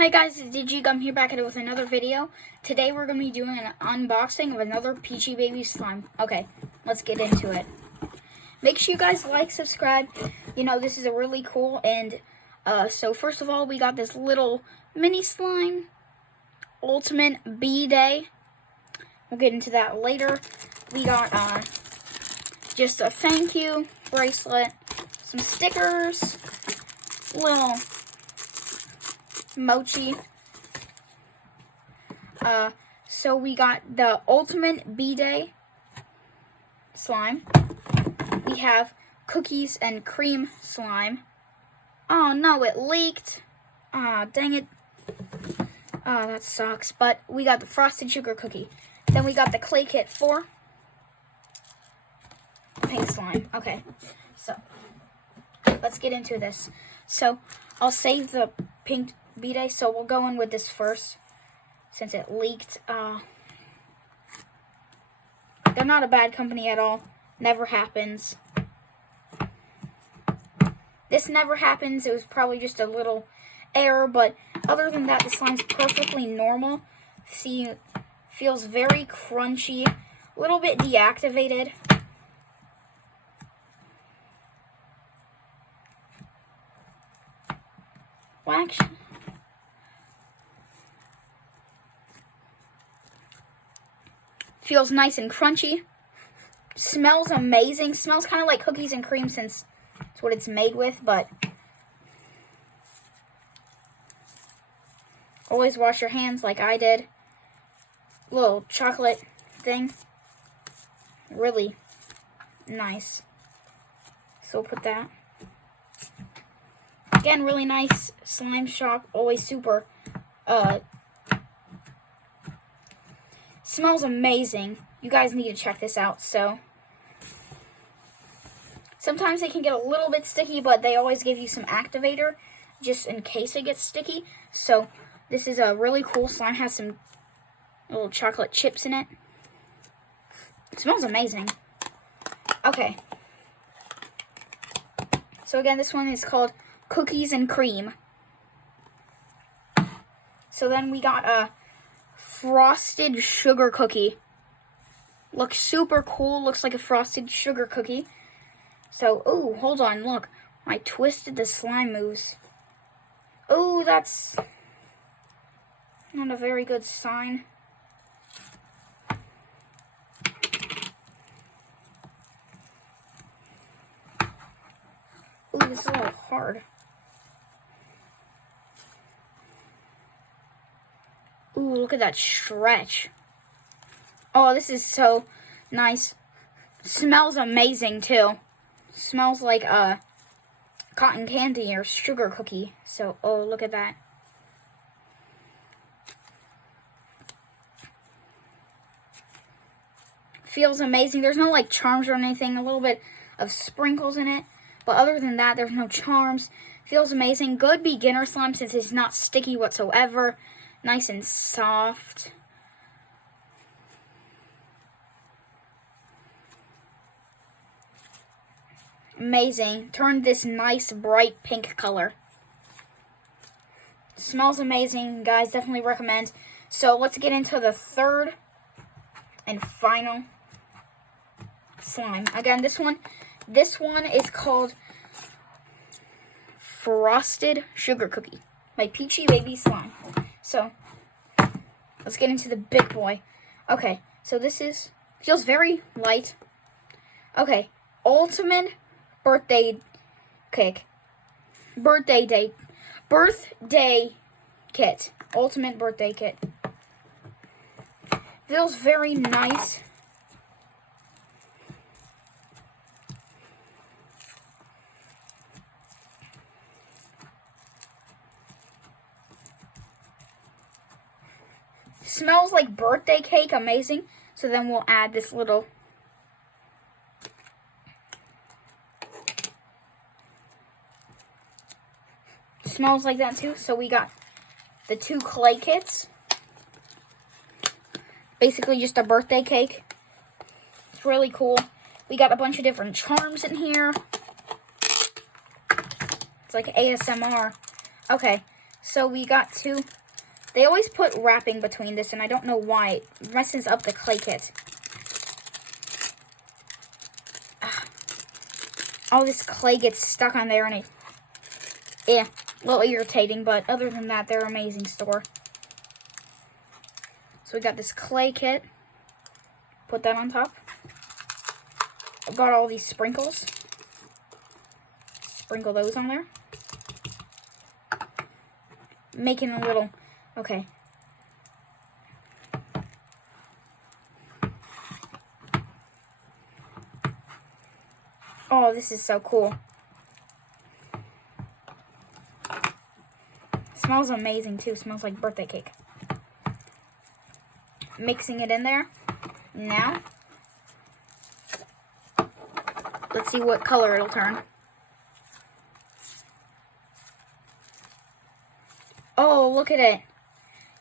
Hi guys, it's DG. I'm here back at it with another video. Today we're going to be doing an unboxing of another Peachy Baby slime. Okay, let's get into it. Make sure you guys like, subscribe. You know, this is a really cool so first of all, we got this little mini slime, Ultimate B-Day. We'll get into that later. We got just a thank you bracelet, some stickers, little mochi. So we got the Ultimate B-Day slime. We have cookies and cream slime. Oh no, it leaked. Ah, dang it. Oh, that sucks. But we got the frosted sugar cookie. Then we got the clay kit for pink slime. Okay, so let's get into this. So I'll save the pink B-Day, so we'll go in with this first since it leaked. They're not a bad company at all. Never happens. This never happens. It was probably just a little error, but other than that, the slime's perfectly normal. See, feels very crunchy, a little bit deactivated. Well, actually, feels nice and crunchy. Smells amazing. Smells kind of like cookies and cream since it's what it's made with, but always wash your hands like I did. Little chocolate thing. Really nice. So we'll put that. Again, really nice slime shop. Always super. Smells amazing. You guys need to check this out. So sometimes they can get a little bit sticky, but they always give you some activator just in case it gets sticky. So this is a really cool slime. Has some little chocolate chips in it. It smells amazing. Okay. So again, this one is called Cookies and Cream. So then we got a frosted sugar cookie. Looks super cool. Looks like a frosted sugar cookie. So, oh, hold on, look. I twisted the slime moves. Oh, that's not a very good sign. Ooh, this is a little hard. Ooh, look at that stretch. Oh, this is so nice. Smells amazing, too. Smells like cotton candy or sugar cookie. So, oh, look at that. Feels amazing. There's no, like, charms or anything. A little bit of sprinkles in it. But other than that, there's no charms. Feels amazing. Good beginner slime since it's not sticky whatsoever. Nice and soft. Amazing. Turned this nice bright pink color. Smells amazing, guys. Definitely recommend. So let's get into the third and final slime. Again, this one is called Frosted Sugar Cookie by Peachy Baby Slime. So let's get into the big boy. Okay, so this feels very light. Okay, Ultimate Birthday Cake. Birthday Kit. Ultimate Birthday Kit. Feels very nice. Smells like birthday cake. Amazing. So then we'll add this little smells like that too. So we got the two clay kits. Basically just a birthday cake. It's really cool. We got a bunch of different charms in here. It's like ASMR. Okay, So we got two. They always put wrapping between this, and I don't know why. It messes up the clay kit. All this clay gets stuck on there, and a little irritating, but other than that, they're an amazing store. So we got this clay kit. Put that on top. I've got all these sprinkles. Sprinkle those on there. Making a little, okay. Oh, this is so cool. Smells amazing too. Smells like birthday cake. Mixing it in there. Now, let's see what color it'll turn. Oh, look at it.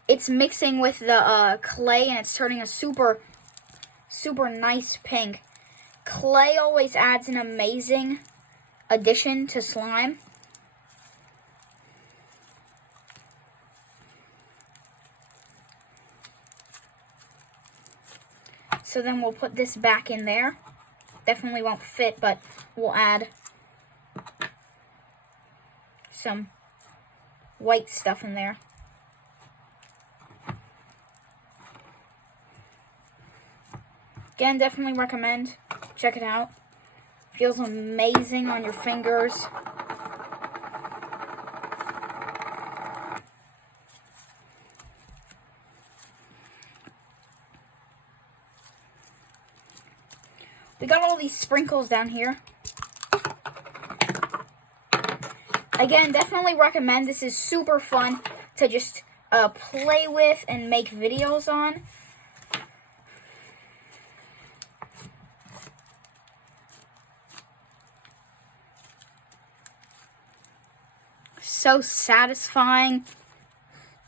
It's mixing with the clay, and it's turning a super, super nice pink. Clay always adds an amazing addition to slime. So then we'll put this back in there. Definitely won't fit, but we'll add some white stuff in there. Again, definitely recommend. Check it out. Feels amazing on your fingers. We got all these sprinkles down here. Again, definitely recommend. This is super fun to just play with and make videos on. So satisfying.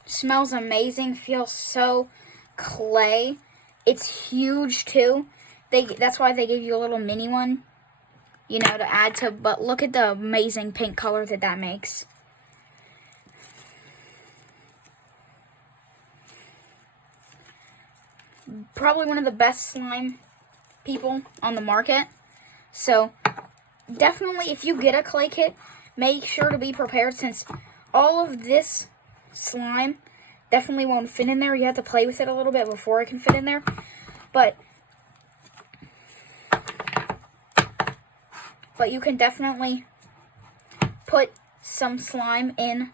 Smells amazing. Feels so clay. It's huge too. That's why they give you a little mini one, you know, to add to. But look at the amazing pink color that makes. Probably one of the best slime people on the market. So definitely, if you get a clay kit, make sure to be prepared, since all of this slime definitely won't fit in there. You have to play with it a little bit before it can fit in there. But you can definitely put some slime in.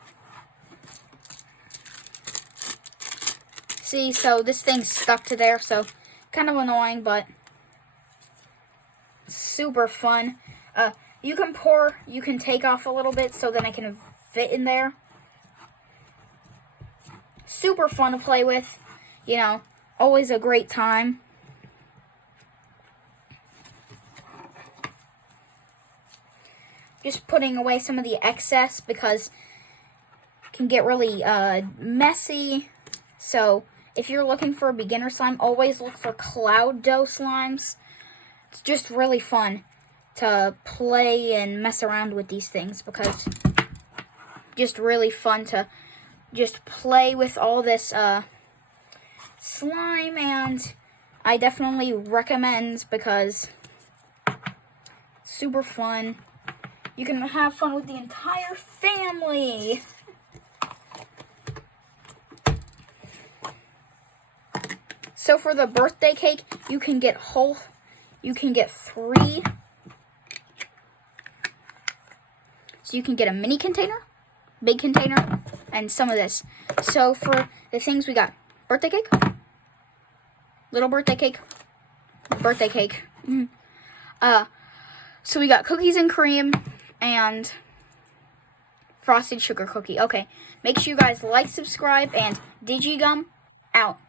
See, so this thing's stuck to there, so kind of annoying, but super fun. You can pour, you can take off a little bit so then it can fit in there. Super fun to play with, you know, always a great time. Just putting away some of the excess because it can get really messy. So if you're looking for a beginner slime, always look for cloud dough slimes. It's just really fun to play and mess around with these things because just really fun to just play with all this slime, and I definitely recommend because super fun. You can have fun with the entire family. So for the birthday cake, you can get 3. So you can get a mini container, big container, and some of this. So for the things we got, birthday cake, little birthday cake, birthday cake. So we got cookies and cream and frosted sugar cookie. Okay, make sure you guys like, subscribe, and Digigum out.